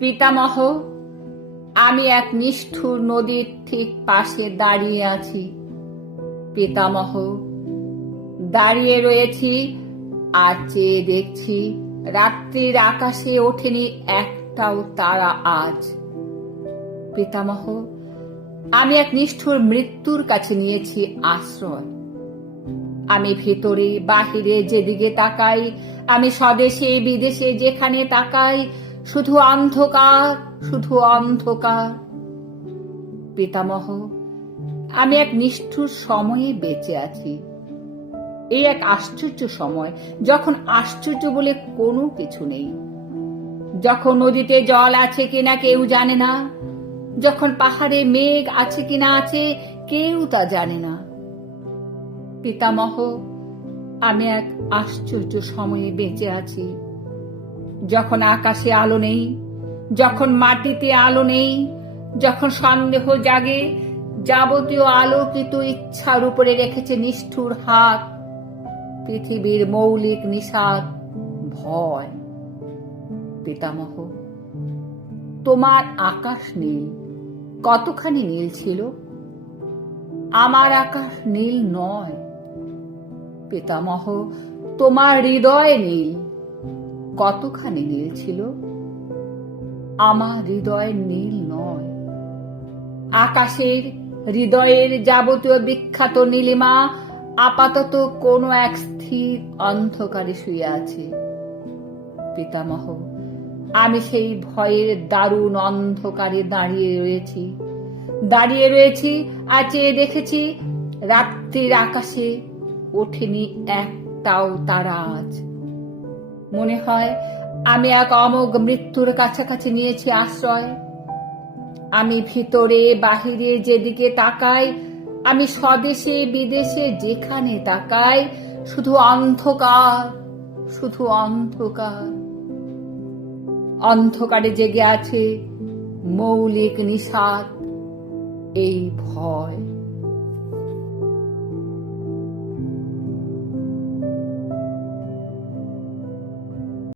পিতামহ, আমি এক নিষ্ঠুর নদীর ঠিক পাশে দাঁড়িয়ে আছি। পিতামহ, দাঁড়িয়ে রয়েছি আর চেয়ে দেখছি রাত্রির আকাশে ওঠেনি একটাও তারা আজ। পিতামহ, আমি এক নিষ্ঠুর মৃত্যুর কাছে নিয়েছি আশ্রয়। আমি ভেতরে বাহিরে যেদিকে তাকাই, আমি স্বদেশে বিদেশে যেখানে তাকাই, শুধু অন্ধকার, শুধু অন্ধকার। পিতামহ, আমি এক নিষ্ঠুর সময়ে বেঁচে আছি। এই এক আশ্চর্য সময়, যখন আশ্চর্য বলে কোনো কিছু নেই, যখন নদীতে জল আছে কিনা কেউ জানে না, যখন পাহাড়ে মেঘ আছে কিনা আছে কেউ তা জানে না। পিতামহ, আমি এক আশ্চর্য সময়ে বেঁচে আছি, যখন আকাশে আলো নেই, যখন মাটিতে আলো নেই, যখন সন্দেহ জাগে যাবতীয় আলোকিত ইচ্ছার উপরে রেখেছে নিষ্ঠুর হাত পৃথিবীর মৌলিক নিষাদ ভয়। পিতামহ, তোমার আকাশ নীল, কতখানি নীল ছিল? আমার আকাশ নীল নয়। পিতামহ, তোমার হৃদয় নীল, কতখানি নীল ছিল? আমার হৃদয় নীল নয়। আকাশের হৃদয়ের যাবতীয় বিখ্যাত নীলিমা আপাতত কোনো এক স্থির অন্ধকারে শুয়ে আছে। পিতামহ, আমি সেই ভয়ের দারুণ অন্ধকারে দাঁড়িয়ে রয়েছি আর চেয়ে দেখেছি রাত্রির আকাশে ওঠেনি একটাও তারা আজ। মনে হয় আমি এক অমোঘ মৃত্যুর কাছাকাছি নিয়েছি আশ্রয়। আমি ভিতরে বাহিরে যেদিকে তাকাই, আমি স্বদেশে বিদেশে যেখানে তাকাই, শুধু অন্ধকার, শুধু অন্ধকার। অন্ধকারে জেগে আছে মৌলিক নিষাদ, এই ভয়।